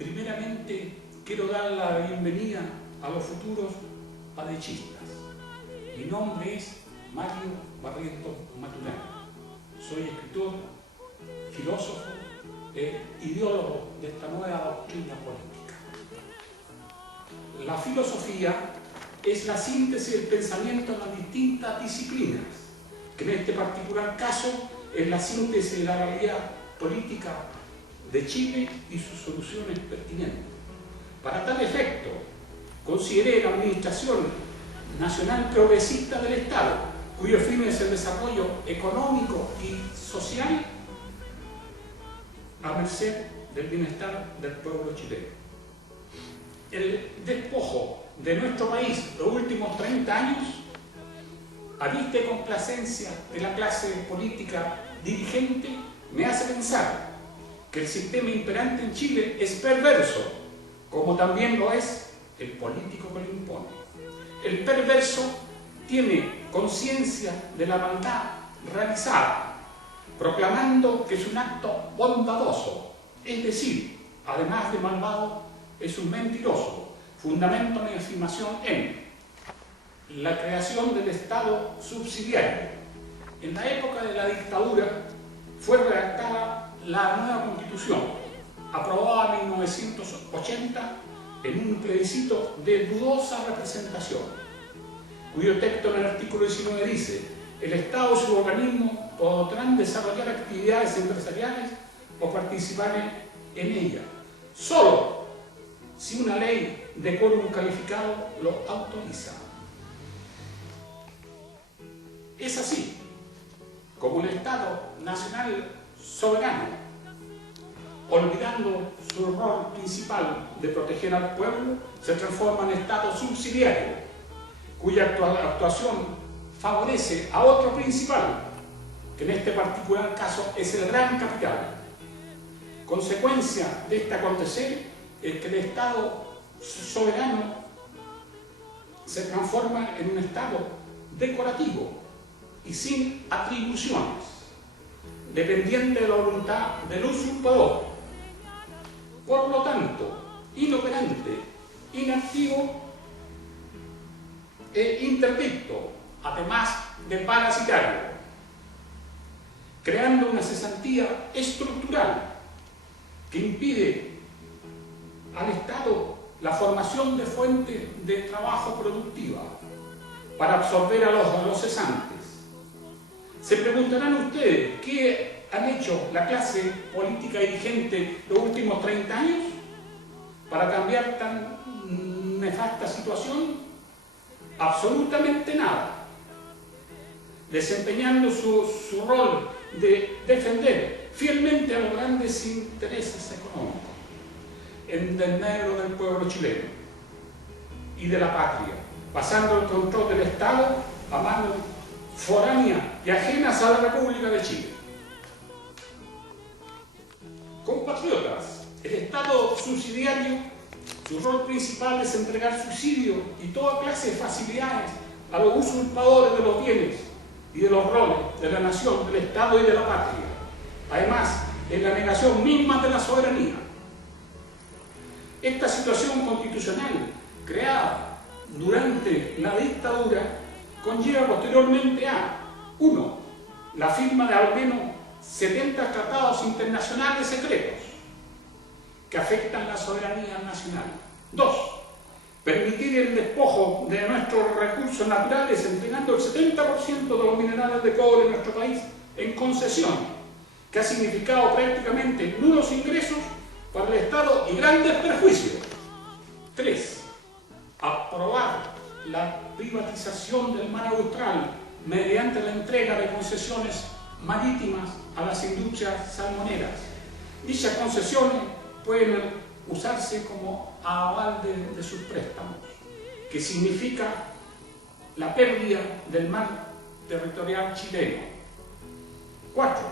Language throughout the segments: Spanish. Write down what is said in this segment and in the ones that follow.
Primeramente, quiero dar la bienvenida a los futuros padechistas. Mi nombre es Mario Barrientos Maturana. Soy escritor, filósofo e ideólogo de esta nueva doctrina política. La filosofía es la síntesis del pensamiento en las distintas disciplinas, que en este particular caso es la síntesis de la realidad política de Chile y sus soluciones pertinentes. Para tal efecto, consideré la Administración Nacional Progresista del Estado, cuyo fin es el desarrollo económico y social a merced del bienestar del pueblo chileno. El despojo de nuestro país los últimos 30 años, a vista y complacencia de la clase política dirigente, me hace pensar que el sistema imperante en Chile es perverso, como también lo es el político que lo impone. El perverso tiene conciencia de la maldad realizada, proclamando que es un acto bondadoso, es decir, además de malvado, es un mentiroso. Fundamento mi afirmación en la creación del Estado subsidiario. En la época de la dictadura fue redactada la nueva Constitución, aprobada en 1980 en un plebiscito de dudosa representación, cuyo texto en el artículo 19 dice: el Estado y sus organismos podrán desarrollar actividades empresariales o participar en ellas, solo si una ley de quórum calificado lo autoriza. Es así como el Estado nacional soberano, olvidando su rol principal de proteger al pueblo, se transforma en Estado subsidiario, cuya actuación favorece a otro principal, que en este particular caso es el gran capital. Consecuencia de este acontecer es que el Estado soberano se transforma en un Estado decorativo y sin atribuciones, dependiente de la voluntad del usurpador. Por lo tanto, inoperante, inactivo e interdicto, además de parasitario, creando una cesantía estructural que impide al Estado la formación de fuentes de trabajo productiva para absorber a los cesantes. Se preguntarán ustedes qué han hecho la clase política dirigente los últimos 30 años para cambiar tan nefasta situación. Absolutamente nada. Desempeñando su rol de defender fielmente a los grandes intereses económicos en desmedro del pueblo chileno y de la patria, pasando el control del Estado a manos foráneas y ajenas a la República de Chile. Compatriotas, el Estado subsidiario, su rol principal es entregar subsidios y toda clase de facilidades a los usurpadores de los bienes y de los roles de la nación, del Estado y de la patria. Además, en la negación misma de la soberanía. Esta situación constitucional, creada durante la dictadura, conlleva posteriormente a 1. La firma de al menos 70 tratados internacionales secretos que afectan la soberanía nacional. 2. Permitir el despojo de nuestros recursos naturales, entregando el 70% de los minerales de cobre en nuestro país en concesión, que ha significado prácticamente nulos ingresos para el Estado y grandes perjuicios. 3. Aprobar la privatización del mar austral mediante la entrega de concesiones marítimas a las industrias salmoneras. Dichas concesiones pueden usarse como aval de sus préstamos, que significa la pérdida del mar territorial chileno. 4.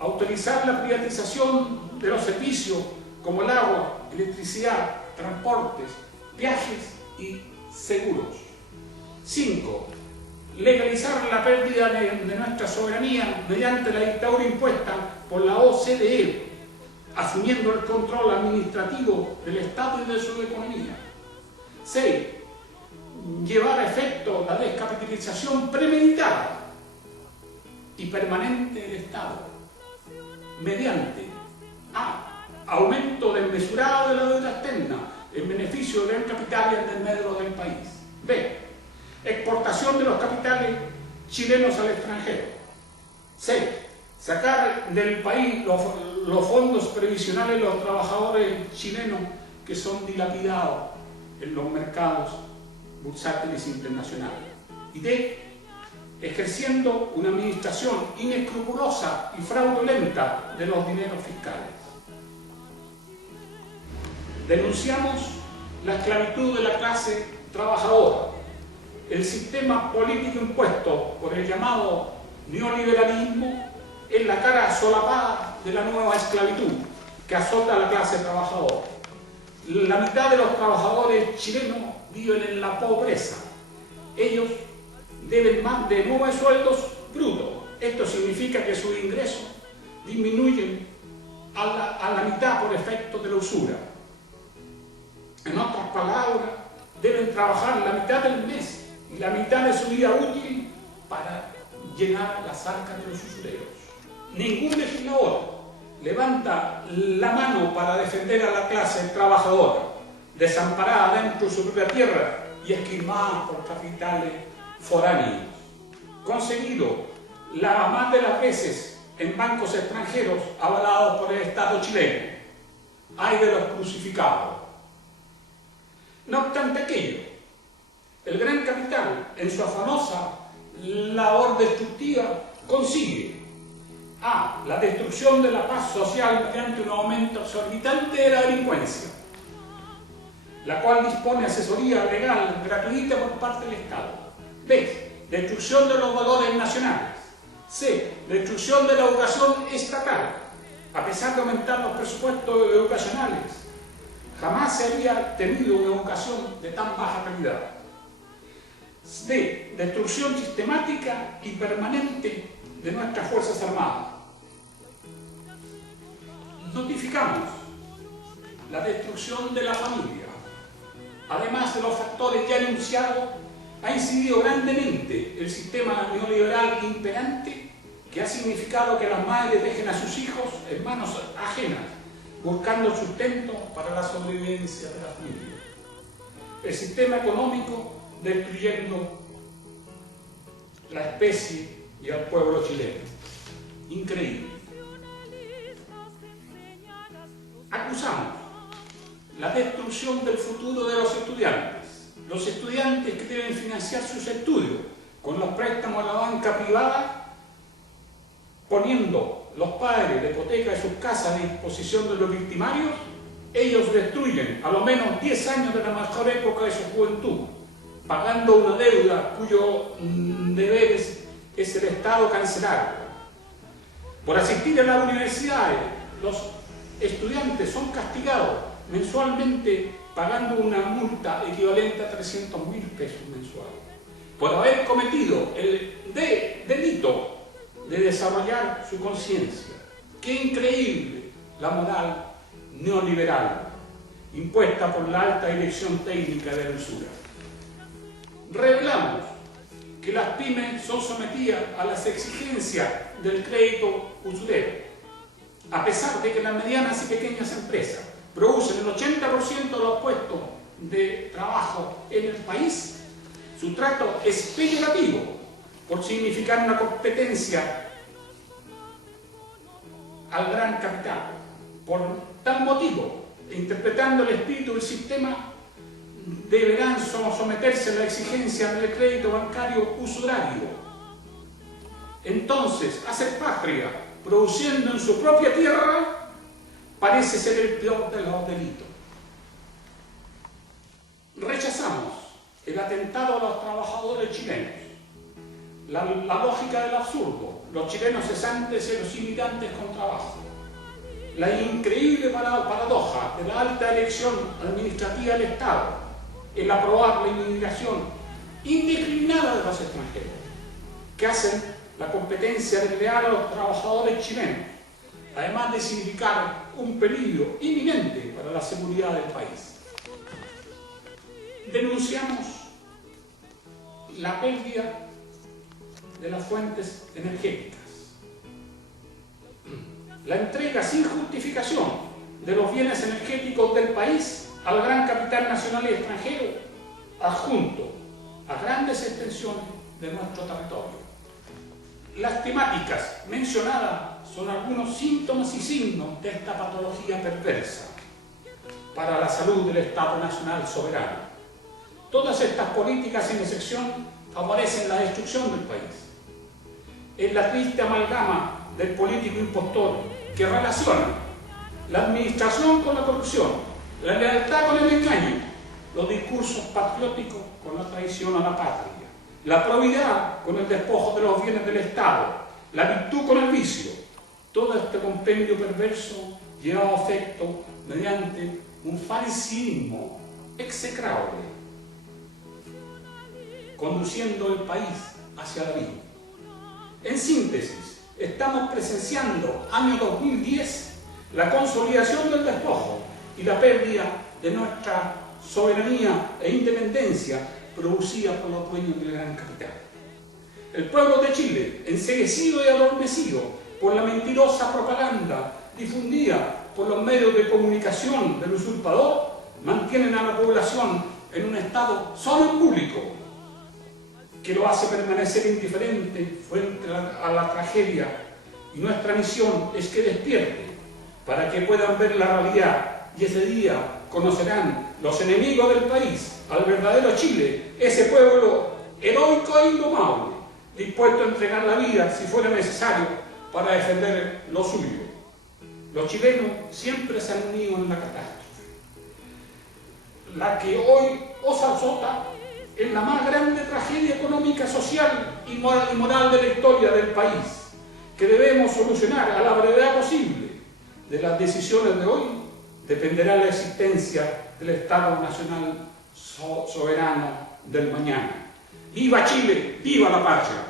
Autorizar la privatización de los servicios como el agua, electricidad, transportes, viajes y seguros. 5. Legalizar la pérdida de nuestra soberanía mediante la dictadura impuesta por la OCDE asumiendo el control administrativo del Estado y de su economía. 6. Llevar a efecto la descapitalización premeditada y permanente del Estado, mediante A. Aumento desmesurado de la deuda externa en beneficio del capital y el desmedro del país. B. Exportación de los capitales chilenos al extranjero. C. Sacar del país los fondos previsionales de los trabajadores chilenos que son dilapidados en los mercados bursátiles internacionales. Y D. Ejerciendo una administración inescrupulosa y fraudulenta de los dineros fiscales. Denunciamos la esclavitud de la clase trabajadora, el sistema político impuesto por el llamado neoliberalismo es la cara solapada de la nueva esclavitud que azota a la clase trabajadora. La mitad de los trabajadores chilenos viven en la pobreza. Ellos deben más de 9 sueldos brutos. Esto significa que sus ingresos disminuyen a la mitad por efecto de la usura. En otras palabras, deben trabajar la mitad del mes y la mitad de su vida útil para llenar las arcas de los usureros. Ningún legislador levanta la mano para defender a la clase trabajadora, desamparada dentro de su propia tierra y esquilmada por capitales foráneos, conseguido la más de las veces en bancos extranjeros avalados por el Estado chileno. Ay de los crucificados. No obstante aquello, el gran capital, en su afanosa labor destructiva, consigue A. La destrucción de la paz social mediante un aumento exorbitante de la delincuencia, la cual dispone de asesoría legal gratuita por parte del Estado. B. Destrucción de los valores nacionales. C. Destrucción de la educación estatal. A pesar de aumentar los presupuestos educacionales, jamás se había tenido una educación de tan baja calidad. D. Destrucción sistemática y permanente de nuestras Fuerzas Armadas. Notificamos la destrucción de la familia. Además de los factores ya enunciados, ha incidido grandemente el sistema neoliberal imperante que ha significado que las madres dejen a sus hijos en manos ajenas, buscando sustento para la sobrevivencia de la familia. El sistema económico destruyendo la especie y al pueblo chileno. Increíble. Acusamos la destrucción del futuro de los estudiantes. Los estudiantes que deben financiar sus estudios con los préstamos a la banca privada, poniendo los padres de hipoteca de sus casas a disposición de los victimarios, ellos destruyen a lo menos 10 años de la mejor época de su juventud, pagando una deuda cuyo deber es el Estado cancelar. Por asistir a las universidades, los estudiantes son castigados mensualmente pagando una multa equivalente a 300.000 pesos mensuales por haber cometido el delito de desarrollar su conciencia. ¡Qué increíble la moral neoliberal impuesta por la alta dirección técnica de la usura! Revelamos que las pymes son sometidas a las exigencias del crédito usurero, a pesar de que las medianas y pequeñas empresas producen el 80% de los puestos de trabajo en el país. Su trato es peyorativo por significar una competencia al gran capital. Por tal motivo, interpretando el espíritu del sistema, deberán someterse a la exigencia del crédito bancario usurario. Entonces, hacer patria produciendo en su propia tierra parece ser el peor de los delitos. Rechazamos el atentado a los trabajadores chilenos, la lógica del absurdo, los chilenos cesantes y los inmigrantes con trabajo, la increíble paradoja de la alta elección administrativa del Estado, el aprobar la inmigración indiscriminada de los extranjeros, que hacen la competencia desleal a los trabajadores chilenos, además de significar un peligro inminente para la seguridad del país. Denunciamos la pérdida de las fuentes energéticas, la entrega sin justificación de los bienes energéticos del país al gran capital nacional y extranjero, adjunto a grandes extensiones de nuestro territorio. Las temáticas mencionadas son algunos síntomas y signos de esta patología perversa para la salud del Estado Nacional soberano. Todas estas políticas, sin excepción, favorecen la destrucción del país. Es la triste amalgama del político impostor que relaciona la administración con la corrupción, la lealtad con el engaño, los discursos patrióticos con la traición a la patria, la probidad con el despojo de los bienes del Estado, la virtud con el vicio. Todo este compendio perverso lleva a efecto mediante un fariseísmo execrable, conduciendo el país hacia la vida. En síntesis, estamos presenciando, año 2010, la consolidación del despojo y la pérdida de nuestra soberanía e independencia producida por los dueños del gran capital. El pueblo de Chile, enceguecido y adormecido por la mentirosa propaganda difundida por los medios de comunicación del usurpador, mantienen a la población en un estado somnambúlico que lo hace permanecer indiferente frente a la tragedia, y nuestra misión es que despierte para que puedan ver la realidad, y ese día conocerán los enemigos del país al verdadero Chile, ese pueblo heroico e indomable, dispuesto a entregar la vida si fuera necesario para defender lo suyo. Los chilenos siempre se han unido en la catástrofe. La que hoy os azota es la más grande tragedia económica, social y moral de la historia del país, que debemos solucionar a la brevedad posible. De las decisiones de hoy dependerá la existencia del Estado Nacional soberano del mañana. ¡Viva Chile! ¡Viva la patria!